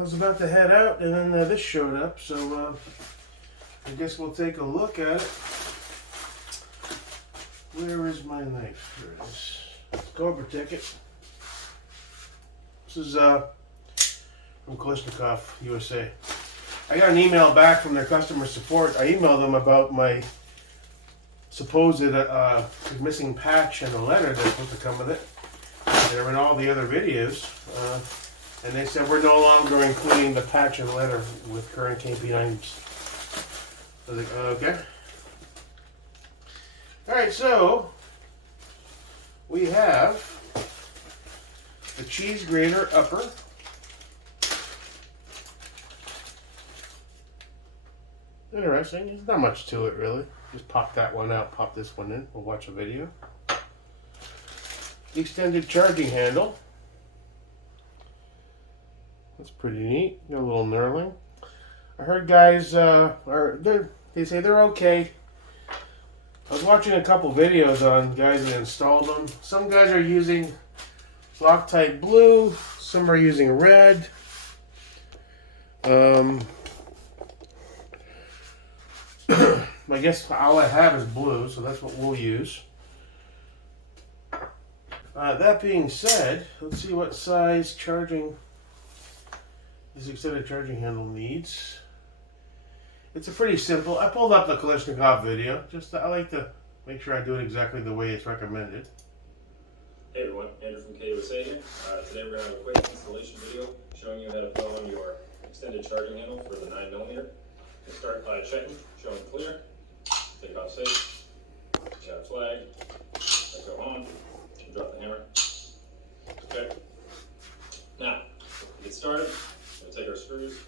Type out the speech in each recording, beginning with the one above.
I was about to head out, and then this showed up, so I guess we'll take a look at it. Where is my knife? Here it is. Cobra ticket. This is from Kp9 USA. I got an email back from their customer support. I emailed them about my supposed missing patch and a letter that's supposed to come with it. They're in all the other videos. And they said we're no longer including the patch and letter with current Kp9s. I was like, okay. Alright, so we have the cheese grater upper. Interesting. There's not much to it really. Just pop that one out, pop this one in. We'll watch a video. The extended charging handle. That's pretty neat. Got a little knurling. I heard guys they say they're okay. I was watching a couple videos on guys that installed them. Some guys are using Loctite blue. Some are using red. I guess all I have is blue, so that's what we'll use. That being said, let's see what size charging this extended charging handle needs. It's a pretty simple. I pulled up the Kp9 video. I like to make sure I do it exactly the way it's recommended. Hey everyone, Andrew from KUSA here. Today we're going to have a quick installation video showing you how to put on your extended charging handle for the 9mm. You can start by checking, showing clear, take off safe, got a flag, let go on, drop the hammer. Okay. Now, to get started, we're going to take our screws,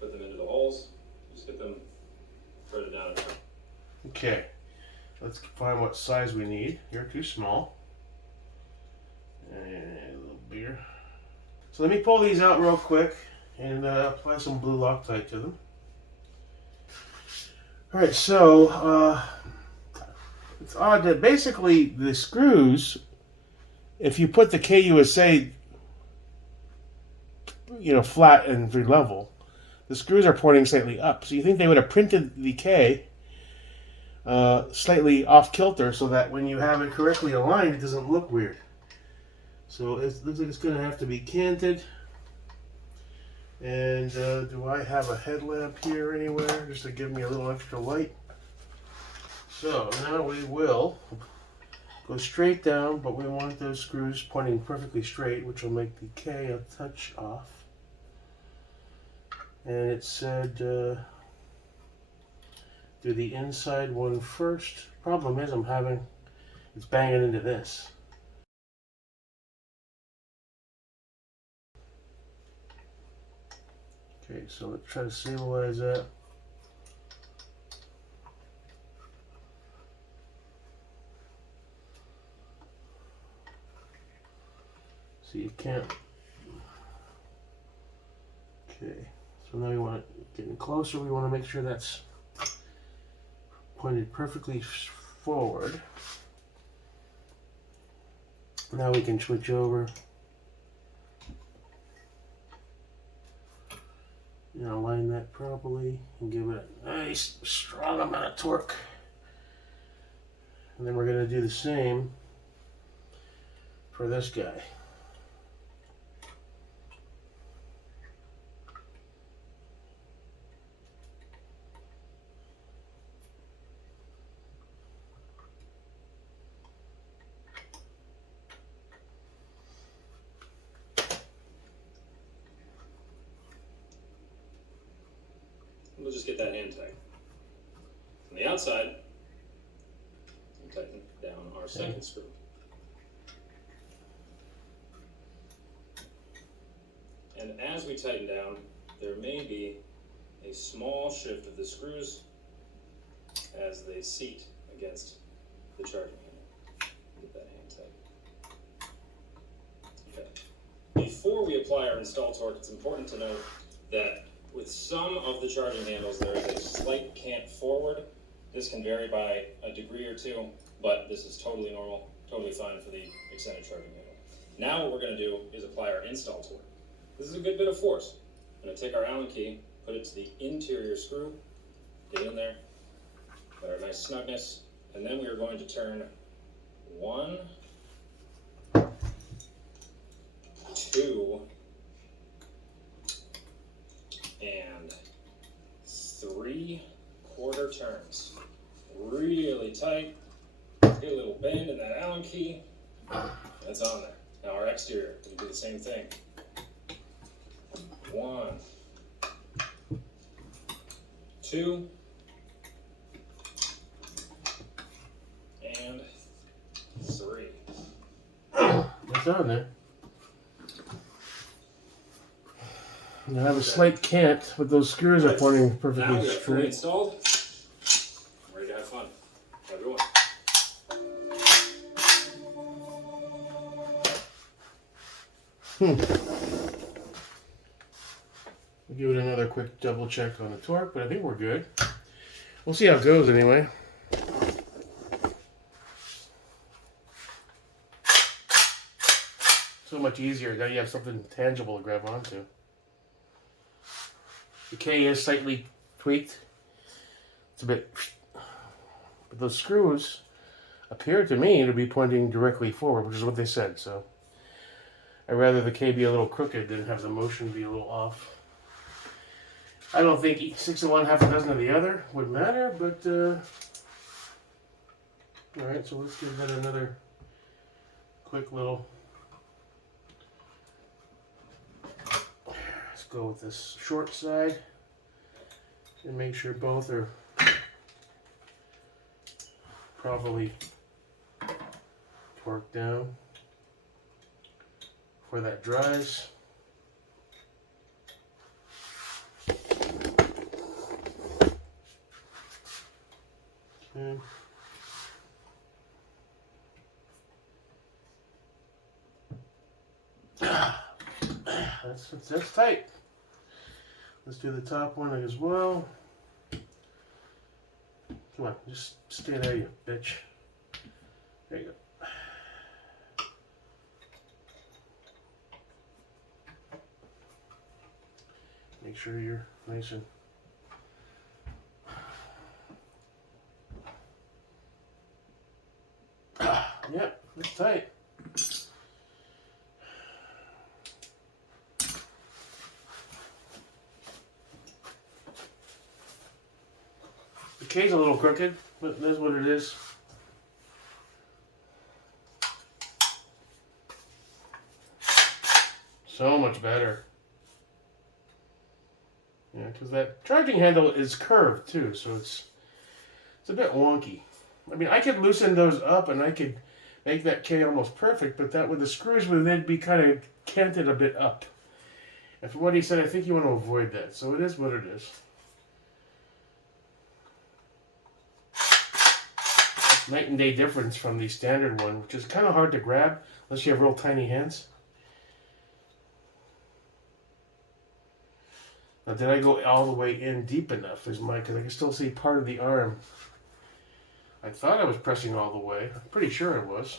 put them into the holes, just get them threaded down. Okay, let's find what size we need. You're too small. And a little bigger. So let me pull these out real quick and apply some blue Loctite to them. Alright, so it's odd that basically the screws, if you put the KUSA flat and very level, the screws are pointing slightly up. So you think they would have printed the K slightly off kilter so that when you have it correctly aligned, it doesn't look weird. So it looks like it's going to have to be canted. And do I have a headlamp here anywhere just to give me a little extra light? So now we will go straight down, but we want those screws pointing perfectly straight, which will make the K a touch off. And it said do the inside one first. Problem is it's banging into this. Okay, so let's try to stabilize that. So you can't. Okay, so now we want to get closer. We want to make sure that's pointed perfectly forward. Now we can switch over. Align that properly and give it a nice strong amount of torque. And then we're going to do the same for this guy. We'll just get that hand tight. On the outside, we'll tighten down our second screw. And as we tighten down, there may be a small shift of the screws as they seat against the charging handle. Get that hand tight. Okay. Before we apply our install torque, it's important to note that with some of the charging handles, there is a slight cant forward. This can vary by a degree or two, but this is totally normal, totally fine for the extended charging handle. Now what we're going to do is apply our install torque. This is a good bit of force. I'm going to take our Allen key, put it to the interior screw, get in there, got our nice snugness, and then we are going to turn 1, 2, and 3 quarter turns. Really tight. Get a little bend in that Allen key. That's on there. Now our exterior, we do the same thing. 1, 2, and 3. It's on there. You have a slight cant, but those screws are pointing Now perfectly we are fully straight. installed. I'm ready to have fun. Everyone. We'll give it another quick double check on the torque, but I think we're good. We'll see how it goes anyway. So much easier. Now you have something tangible to grab onto. The K is slightly tweaked. It's a bit... But those screws appear to me to be pointing directly forward, which is what they said, so... I'd rather the K be a little crooked than have the motion be a little off. I don't think 6 of one, half a dozen of the other would matter, but... Alright, so let's give that another quick little... Let's go with this short side and make sure both are properly torqued down before that dries. Okay. That's tight. Let's do the top one as well. Come on, just stay there, you bitch. There you go. Make sure you're nice and... Yep, it's tight. The K's a little crooked, but that's what it is. So much better. Yeah, because that charging handle is curved too, so it's a bit wonky. I mean, I could loosen those up and I could make that K almost perfect, but that with the screws would then be kind of canted a bit up. And from what he said, I think you want to avoid that. So it is what it is. Night and day difference from the standard one, which is kind of hard to grab unless you have real tiny hands. Now, did I go all the way in deep enough? Because I can still see part of the arm. I thought I was pressing all the way. I'm pretty sure I was.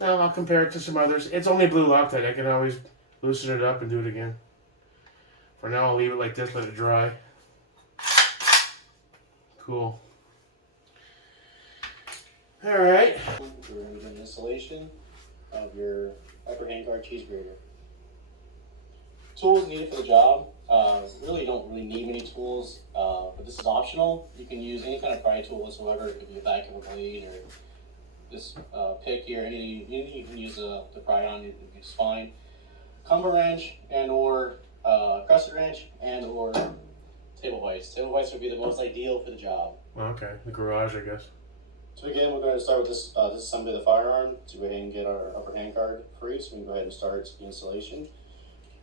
Now I'll compare it to some others. It's only blue Loctite. I can always loosen it up and do it again. For now, I'll leave it like this, let it dry. Cool. All right. We're going to do an installation of your upper handguard cheese grater. Tools needed for the job. Really don't need many tools, but this is optional. You can use any kind of pry tool whatsoever. It could be a back of a blade or this pick here. Anything you can use to pry on it's fine. Combo wrench and or crescent wrench and or table vise. Table vise would be the most ideal for the job. Okay, the garage, I guess. So again, we're going to start with this assembly of the firearm to go ahead and get our upper handguard free. So we can go ahead and start the installation.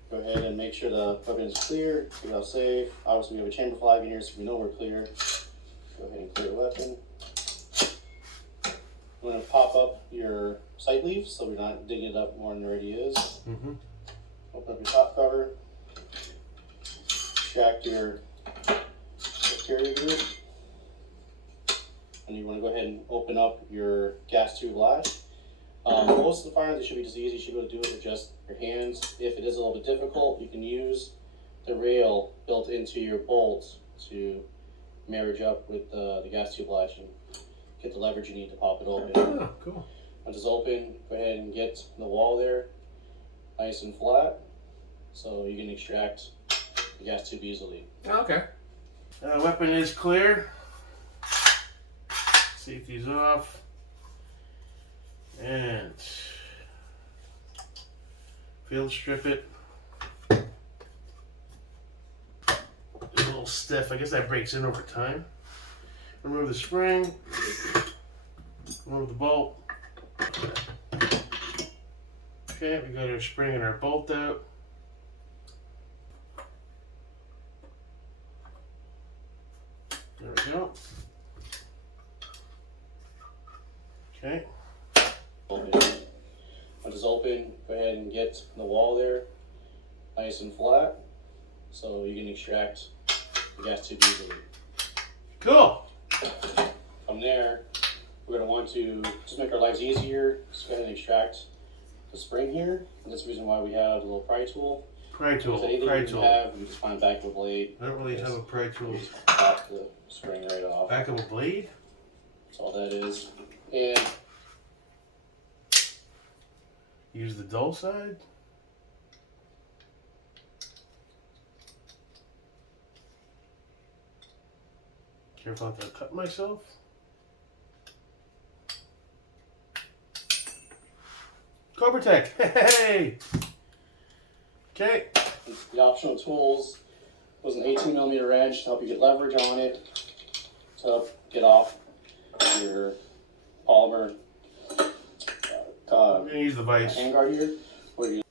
Go ahead and make sure the weapon is clear, keep it all safe. Obviously we have a chamber flag in here, so we know we're clear. Go ahead and clear the weapon. I'm going to pop up your sight leaf so we're not digging it up more than it already is. Mm-hmm. Open up your top cover. Extract your carrier group. And you want to go ahead and open up your gas tube latch. Most of the firearms, it should be just easy. You should be able to do it with just your hands. If it is a little bit difficult, you can use the rail built into your bolt to marriage up with the gas tube latch and get the leverage you need to pop it open. Oh, cool. Once it's open, go ahead and get the wall there nice and flat so you can extract the gas tube easily. Okay. Weapon is clear. Safety's off. And field strip it. It's a little stiff. I guess that breaks in over time. Remove the spring. Remove the bolt. Okay, we got our spring and our bolt out. There we go. Okay. Once it's open, go ahead and get the wall there nice and flat so you can extract the gas tube easily. Cool. From there, we're going to want to just make our lives easier. Just go ahead and extract the spring here. And that's the reason why we have the little pry tool. Pry tool. If anything Pry you tool. have, you just find the back of a blade. I don't really have a pry tool. Just pop the spring right off. Back of a blade? That's all that is. And Use the dull side? Careful not to cut myself. Corbertech, hey! Okay. the optional tools was an 18mm wrench to help you get leverage on it, to help get off your polymer I'm gonna use the vise. handguard here. Where you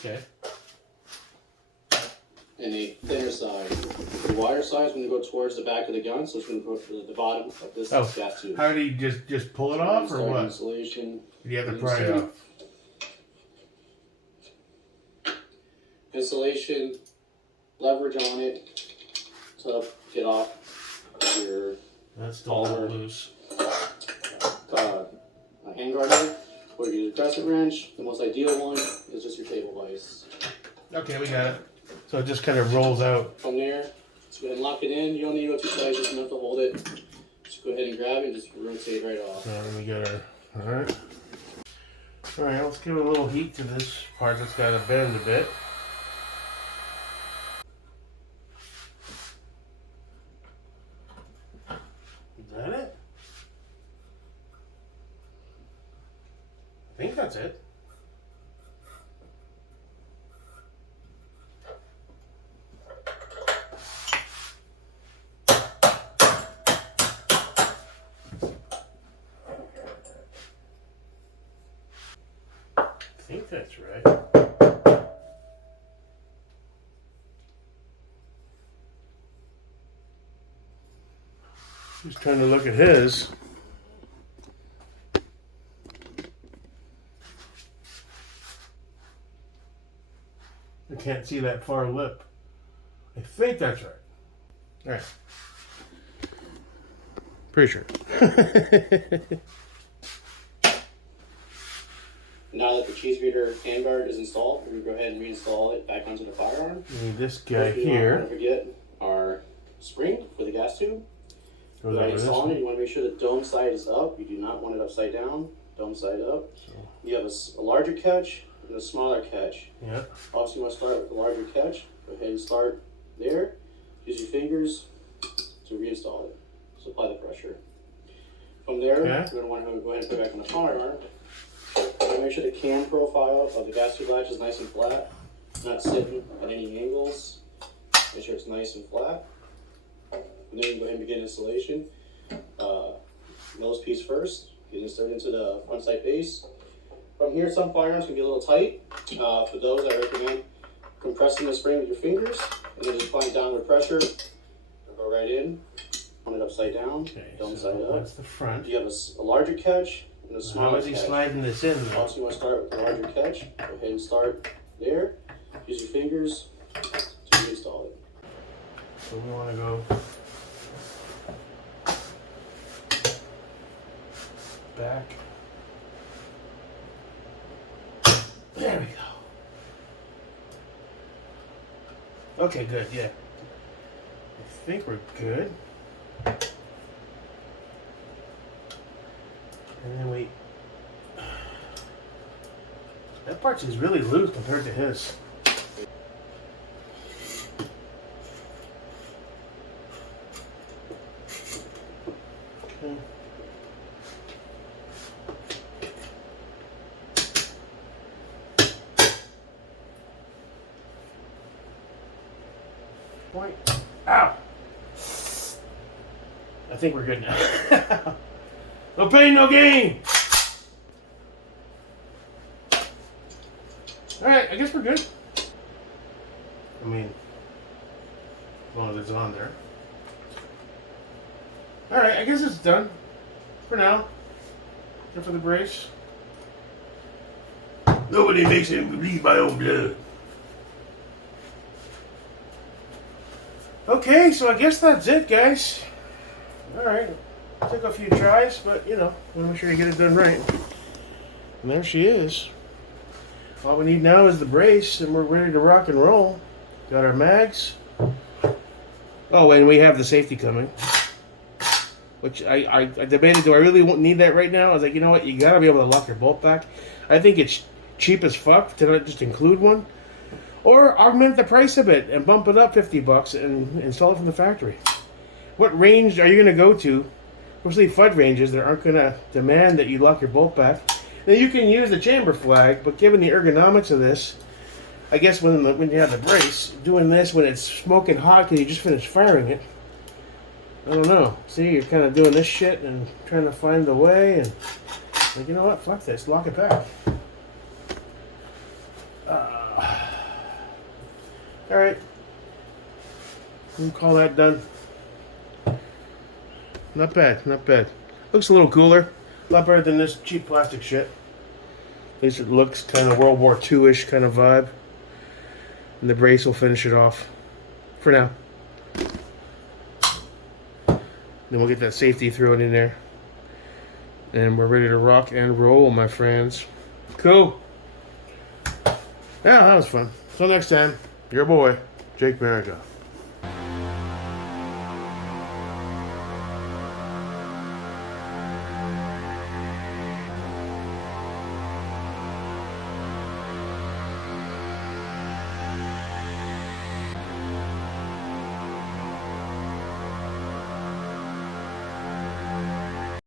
Okay. and the thinner side. The wider side is going to go towards the back of the gun, so it's going to go to the bottom of this Oh, gas tube. how do you just pull it off or Start what? Installation. Do you have to pry it off? Installation, leverage on it to get off your That's still a little Polymer. loose. handguard here. Or you use a crescent wrench. The most ideal one is just your table vise. Okay, we got it. So it just kind of rolls out. From there, just go ahead and lock it in. You don't need to go too tight, just enough to hold it. Just go ahead and grab it and just rotate right off. So then we got our, alright. Alright, let's give a little heat to this part that's got to bend a bit. Is that it? I think that's it. I think that's right. Just trying to look at his. I can't see that far lip. I think that's right. All right. Pretty sure. Now that the cheese grater handguard is installed, we're going to go ahead and reinstall it back onto the firearm. And this guy First, we don't here. want to forget our spring for the gas tube. Goes By over this installing it, one. you want to make sure the dome side is up. You do not want it upside down. Dome side up. So, You have a larger catch and a smaller catch. yeah. Also, you want to start with the larger catch. Go ahead and start there. Use your fingers to reinstall it. So apply the pressure. From there, Okay. you're going to want to go ahead and put it back on the firearm. Make sure the cam profile of the gas tube latch is nice and flat, not sitting at any angles. Make sure it's nice and flat. And then you can go ahead and begin installation. Nose piece first. You insert into the front sight base. From here, some firearms can be a little tight. For those, I recommend compressing the spring with your fingers and then just applying downward pressure. Go right in. Put it upside down. Okay, Dome so side up. that's the front. You have a larger catch and a smaller How is he catch. sliding this in? though? Also, you want to start with the larger catch. Go ahead and start there. Use your fingers to reinstall it. So we want to go back There we go. Okay, good, yeah. I think we're good. And then we... That part is really loose compared to his. Okay. Point. Ow! I think we're good now. No pain, no gain! Alright, I guess we're good. I mean, as long as it's on there. Alright, I guess it's done. For now. Except for the brace. Nobody makes me bleed my own blood. Okay, so I guess that's it, guys. Alright. Took a few tries, but you know, want to make sure you get it done right. And there she is. All we need now is the brace, and we're ready to rock and roll. Got our mags. Oh, and we have the safety coming. Which I debated, do I really need that right now? I was like, you know what, you gotta be able to lock your bolt back. I think it's cheap as fuck to not just include one. Or augment the price a bit and bump it up $50 and install it from the factory. What range are you gonna go to? Mostly FUD ranges that aren't gonna demand that you lock your bolt back. Now you can use the chamber flag, but given the ergonomics of this, I guess when you have the brace, doing this when it's smoking hot because you just finished firing it, I don't know. See, you're kind of doing this shit and trying to find the way, and like, you know what? Fuck this. Lock it back. All right. We'll call that done. Not bad. Not bad. Looks a little cooler. A lot better than this cheap plastic shit. At least it looks kind of World War II-ish kind of vibe. And the brace will finish it off. For now. Then we'll get that safety thrown in there. And we're ready to rock and roll, my friends. Cool. Yeah, that was fun. Till next time, your boy, Jake Marica.